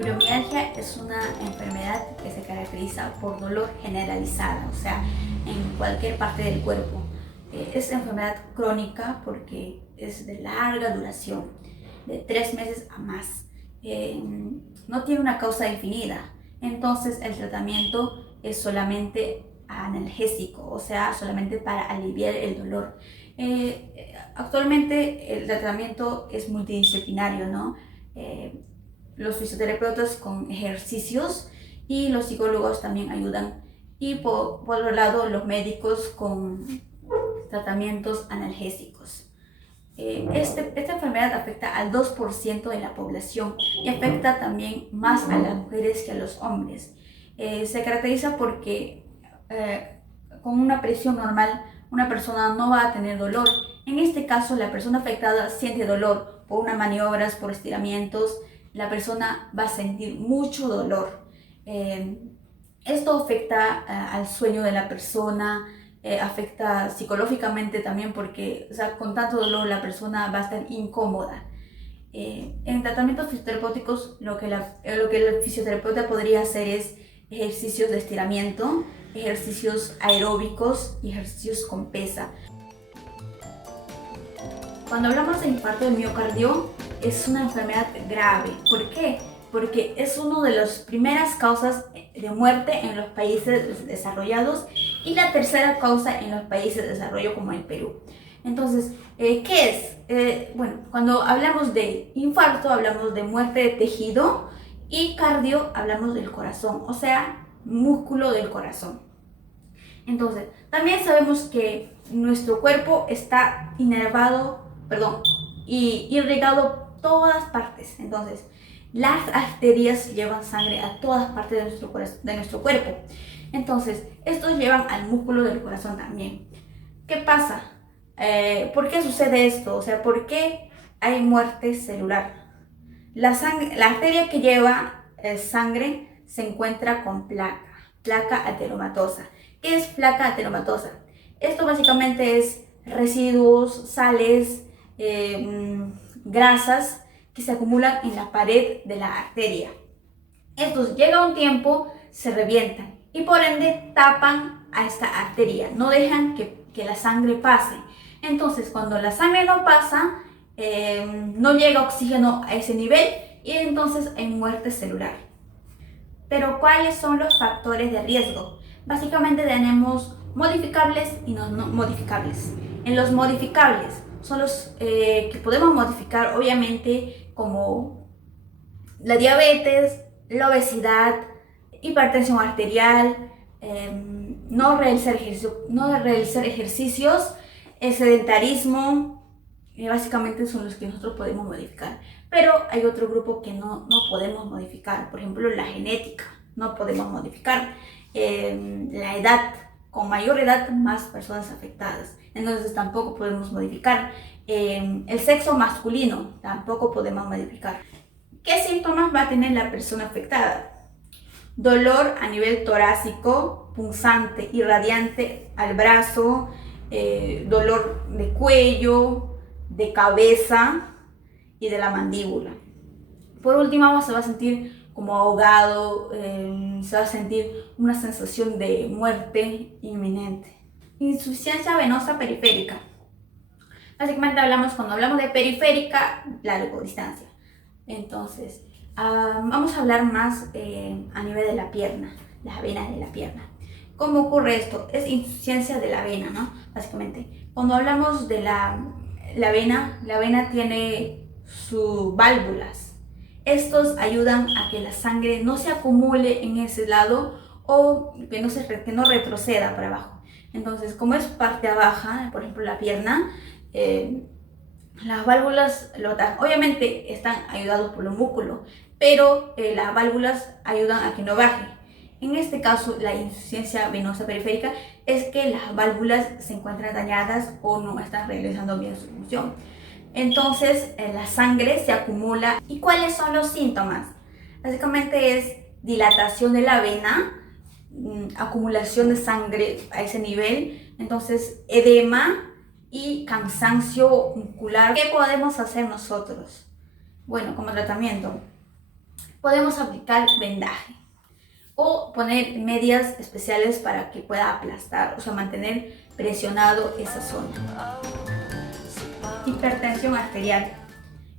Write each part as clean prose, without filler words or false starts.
Fibromialgia es una enfermedad que se caracteriza por dolor generalizado, o sea, en cualquier parte del cuerpo. Es enfermedad crónica porque es de larga duración, de 3 meses a más. No tiene una causa definida, entonces el tratamiento es solamente analgésico, o sea, solamente para aliviar el dolor. Actualmente el tratamiento es multidisciplinario, ¿no? Los fisioterapeutas con ejercicios y los psicólogos también ayudan. Y por otro lado, los médicos con tratamientos analgésicos. Esta enfermedad afecta al 2% de la población y afecta también más a las mujeres que a los hombres. Se caracteriza porque con una presión normal una persona no va a tener dolor. En este caso, la persona afectada siente dolor por unas maniobras, por estiramientos. La persona va a sentir mucho dolor. Esto afecta al sueño de la persona, afecta psicológicamente también porque, o sea, con tanto dolor la persona va a estar incómoda. En tratamientos fisioterapéuticos lo que el fisioterapeuta podría hacer es ejercicios de estiramiento, ejercicios aeróbicos y ejercicios con pesa. Cuando hablamos de infarto del miocardio, es una enfermedad grave. ¿Por qué? Porque es una de las primeras causas de muerte en los países desarrollados y la tercera causa en los países de desarrollo como el Perú. Entonces, ¿qué es? Bueno, cuando hablamos de infarto hablamos de muerte de tejido y cardio hablamos del corazón, o sea, músculo del corazón. Entonces, también sabemos que nuestro cuerpo está y irrigado todas partes. Entonces, las arterias llevan sangre a todas partes de nuestro cuerpo. Entonces, estos llevan al músculo del corazón también. ¿Qué pasa? ¿Por qué sucede esto? O sea, ¿por qué hay muerte celular? La arteria que lleva sangre se encuentra con placa ateromatosa. ¿Qué es placa ateromatosa? Esto básicamente es residuos, sales, grasas que se acumulan en la pared de la arteria. Estos llega un tiempo, se revientan y por ende tapan a esta arteria, no dejan que la sangre pase. Entonces, cuando la sangre no pasa, no llega oxígeno a ese nivel y entonces hay muerte celular. Pero ¿cuáles son los factores de riesgo? Básicamente tenemos modificables y no modificables. En los modificables son los que podemos modificar, obviamente, como la diabetes, la obesidad, hipertensión arterial, no realizar ejercicios, el sedentarismo. Básicamente son los que nosotros podemos modificar. Pero hay otro grupo que no podemos modificar. Por ejemplo, la genética no podemos modificar. La edad, con mayor edad, más personas afectadas. Entonces tampoco podemos modificar. El sexo masculino tampoco podemos modificar. ¿Qué síntomas va a tener la persona afectada? Dolor a nivel torácico, punzante, irradiante al brazo, dolor de cuello, de cabeza y de la mandíbula. Por último, se va a sentir como ahogado, se va a sentir una sensación de muerte inminente. Insuficiencia venosa periférica. Básicamente cuando hablamos de periférica, largo distancia. Entonces, vamos a hablar más a nivel de la pierna, las venas de la pierna. ¿Cómo ocurre esto? Es insuficiencia de la vena, ¿no? Básicamente, cuando hablamos de la vena tiene sus válvulas. Estos ayudan a que la sangre no se acumule en ese lado o que no retroceda para abajo. Entonces, como es parte baja, por ejemplo la pierna, las válvulas obviamente están ayudados por los músculos, pero las válvulas ayudan a que no baje. En este caso, la insuficiencia venosa periférica es que las válvulas se encuentran dañadas o no están realizando bien su función. Entonces, la sangre se acumula. ¿Y cuáles son los síntomas? Básicamente es dilatación de la vena, acumulación de sangre a ese nivel, entonces edema y cansancio muscular. ¿Qué podemos hacer nosotros? Bueno, como tratamiento, podemos aplicar vendaje o poner medias especiales para que pueda aplastar, o sea, mantener presionado esa zona. Hipertensión arterial.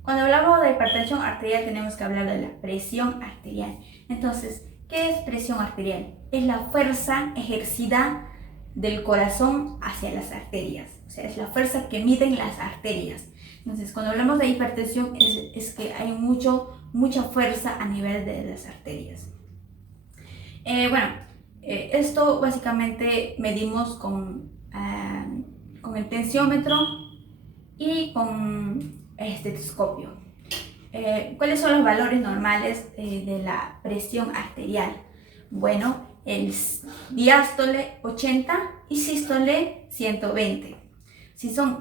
Cuando hablamos de hipertensión arterial tenemos que hablar de la presión arterial. Entonces, ¿qué es presión arterial? Es la fuerza ejercida del corazón hacia las arterias. O sea, es la fuerza que miden las arterias. Entonces, cuando hablamos de hipertensión es que hay mucha fuerza a nivel de las arterias. Esto básicamente medimos con el tensiómetro y con estetoscopio. ¿Cuáles son los valores normales de la presión arterial? Bueno, el diástole 80 y sístole 120. Si son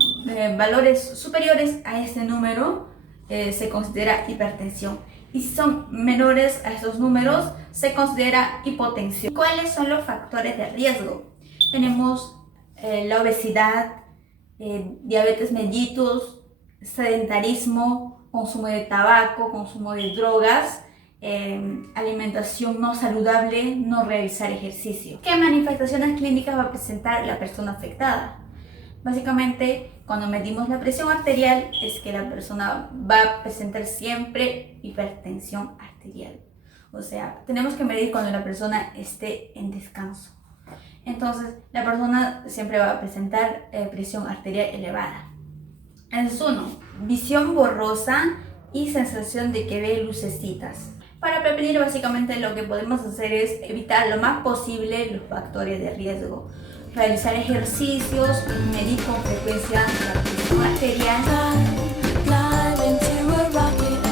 valores superiores a este número, se considera hipertensión. Y si son menores a estos números, se considera hipotensión. ¿Cuáles son los factores de riesgo? Tenemos la obesidad, diabetes mellitus, sedentarismo, consumo de tabaco, consumo de drogas, alimentación no saludable, no realizar ejercicio. ¿Qué manifestaciones clínicas va a presentar la persona afectada? Básicamente, cuando medimos la presión arterial, es que la persona va a presentar siempre hipertensión arterial. O sea, tenemos que medir cuando la persona esté en descanso. Entonces, la persona siempre va a presentar presión arterial elevada. Entonces, 1. Visión borrosa y sensación de que ve lucecitas. Para prevenir, básicamente lo que podemos hacer es evitar lo más posible los factores de riesgo. Realizar ejercicios y medir con frecuencia la presión arterial